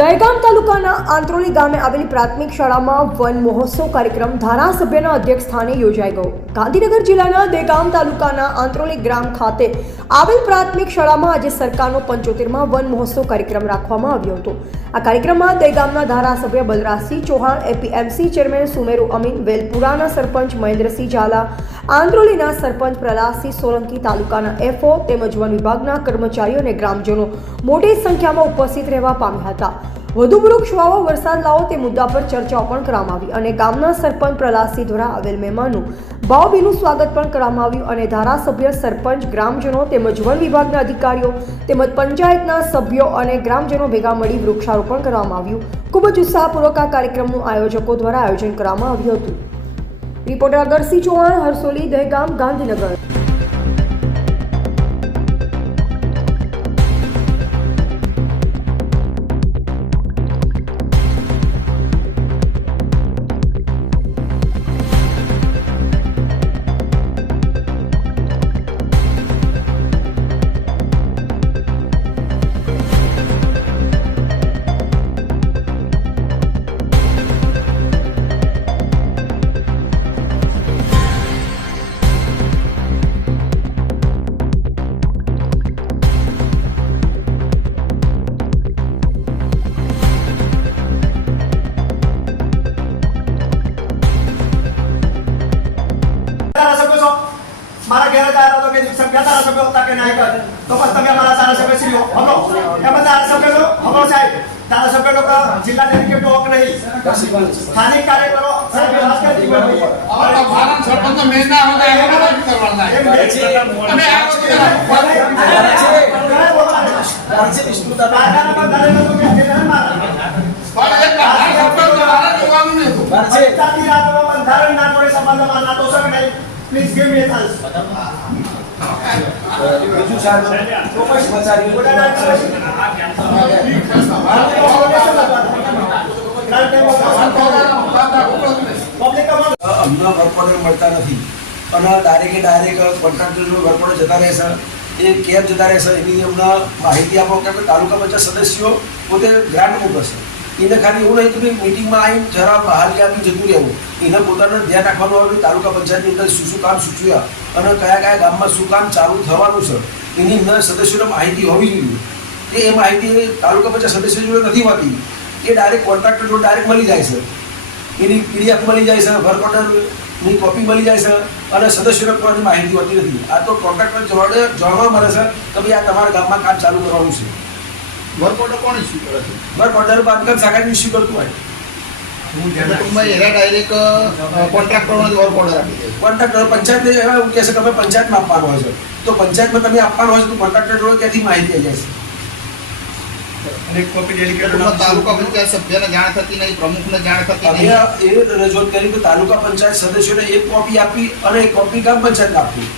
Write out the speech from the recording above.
દહેગામ તાલુકાના આંત્રોલી ગામે આવેલી પ્રાથમિક શાળામાં વન મહોત્સવ કાર્યક્રમ ધારાસભ્યના અધ્યક્ષસ્થાને યોજાઈ ગયો। ગાંધીનગર જિલ્લાના દહેગામ તાલુકાના આંત્રોલી ગ્રામ ખાતે આવેલ પ્રાથમિક શાળામાં આજે સરકારનો 75માં વન મહોત્સવ કાર્યક્રમ રાખવામાં આવ્યો હતો। આ કાર્યક્રમમાં દહેગામના ધારાસભ્ય બલરાજસિંહ ચૌહાણ, એપીએમસી ચેરમેન સુમેરુ અમીન, વેલપુરાના સરપંચ મહેન્દ્રસિંહ ઝાલા, આંત્રોલીના સરપંચ પ્રહલાદસિંહ સોલંકી, તાલુકાના એફઓ તેમજ વન વિભાગના કર્મચારીઓ અને ગ્રામજનો મોટી સંખ્યામાં ઉપસ્થિત રહેવા પામ્યા હતા। વધુ વૃક્ષ વાવો, વરસાદ લાવો તે મુદ્દા પર ચર્ચાઓ પણ કરવામાં આવી અને ગામના સરપંચ પ્રહલાદસિંહ દ્વારા આવેલ મહેમાનો ભાવભીનું સ્વાગત પણ કરવામાં આવ્યું અને ધારાસભ્ય, સરપંચ, ગ્રામજનો તેમજ વન વિભાગના અધિકારીઓ તેમજ પંચાયતના સભ્યો અને ગ્રામજનો ભેગા મળી વૃક્ષારોપણ કરવામાં આવ્યું। ખૂબ જ ઉત્સાહપૂર્વક આ કાર્યક્રમનું આયોજકો દ્વારા આયોજન કરવામાં આવ્યું હતું। રિપોર્ટર અગરસિંહ ચૌહાણ, હરસોલી, દહેગામ, ગાંધીનગર। मारा घेरा जाता तो के संख्या धारासभ्य होता के नाही कर तो पण तुम्ही आम्हाला धारासभ्य श्री हो हमरो एमा धारासभ्य लो हमरो साहेब धारासभ्य लोक जिल्हा डेलिगेट लोक नाही स्थानिक कार्यकर्ता साहेब व्यवस्था दी बनी और भारत सरपंच मेना होता है ना करवाना है અને राज्य विष्णुता आधार पर धारे तो के जिल्हा मारा पण एक सरपंच દ્વારા જોવાનું નહીં રાજ્ય જાતિ રાજ્ય બંધારણ ના જોડે સંબંધમાં ના તો શકે નહીં। Please give me a chance. બીજું સારું ચોક્કસ મચારી અમને વર્કઓર્ડર મળતા નથી અને ડાયરેક્ટ કોન્ટ્રાક્ટરનો વર્કઓર્ડર જતા રહેશે। એ કેમ જતા રહેશે એની અમને માહિતી આપો કે તાલુકા પંચાયત સદસ્યો પોતે ગ્રાન્ટ મૂકશે। એને ખાલી એવું નહીં કે મીટિંગમાં આવીને જરા બહાર આપી જતું રહેવું, એને પોતાને ધ્યાન રાખવાનું આવે તાલુકા પંચાયતની અંદર શું કામ સૂચવ્યા અને કયા ગામમાં શું કામ ચાલુ થવાનું છે એની અંદર સદસ્યોને માહિતી હોવી જોઈએ। એ માહિતી તાલુકા પંચાયત સદસ્યો જોડે નથી હોતી, એ ડાયરેક્ટ કોન્ટ્રાક્ટર જોડે ડાયરેક્ટ મળી જાય છે। એની પીડીએફ મળી જાય છે, વર્ક ઓર્ડરની કોપી મળી જાય છે અને સદસ્યોને કોઈ માહિતી હોતી નથી। આ તો કોન્ટ્રાક્ટર જોડે જાણવા મળે છે કે ભાઈ આ તમારા ગામમાં કામ ચાલુ કરવાનું છે। વર્ક ઓર્ડર કોણ ઇશ્યુ કરે છે? વર્ક ઓર્ડર બાંધકામ શાખા ઇશ્યુ કરતું હોય। હું ટૂંકમાં એના ડાયરેક્ટ કોન્ટ્રાક્ટરનો જ વર્ક ઓર્ડર આપી દે। કોન્ટ્રાક્ટર પંચાયતને એવું કહે છે કે અમે પંચાયતમાં આપવાનું હોય છે, તો પંચાયતમાં તમે આપવાનું હોય છે તો કોન્ટ્રાક્ટર જોડે ક્યાંથી માહિતી આવી જાય છે? અને કોપી ડેલિગેટ તાલુકા પંચાયત સભ્યને જાણ થતી નહીં, પ્રમુખને જાણ થતી અમે નહીં। એ રજૂઆત કરી કે તાલુકા પંચાયત સદસ્યોને એક કોપી આપી અને એક કોપી ગ્રામ પંચાયત આપી।